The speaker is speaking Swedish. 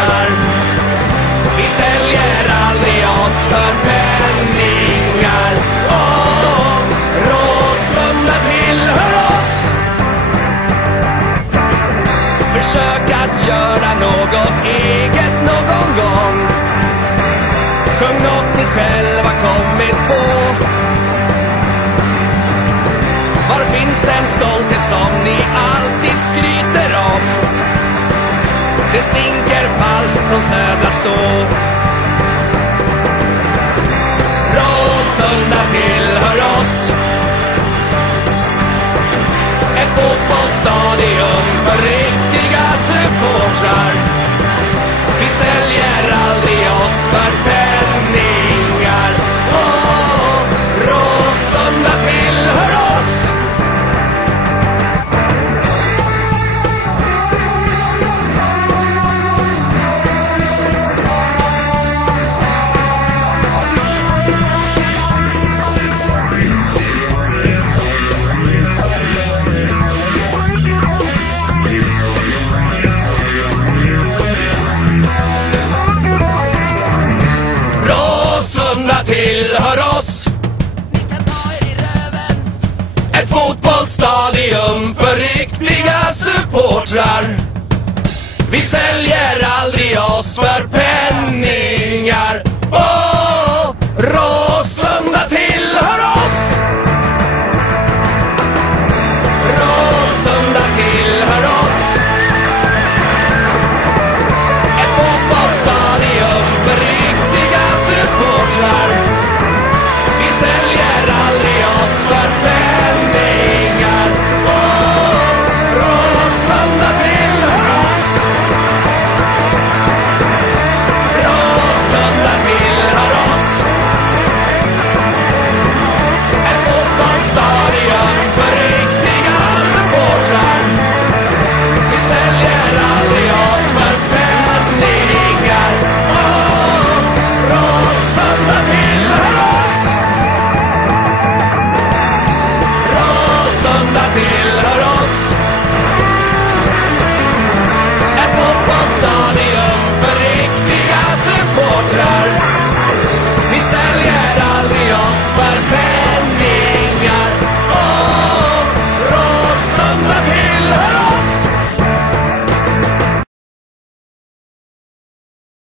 supportrar. Vi säljer aldrig oss för penningar. Råsunda tillhör oss. Försök att göra något eget någon gång. Sjung något ni själva kommit på. Var finns den stolthet som ni alltid skryter om? Det stinker falskt från Södra Stå. Råsunda tillhör oss. Ett fotbollsstadion för riktiga supportrar. Vi säljer aldrig oss för penningar. Råsunda tillhör oss. Råsunda tillhör oss. Ni kan ta er i röven. Ett fotbollsstadion för riktiga supportrar. Vi säljer aldrig oss för penningar.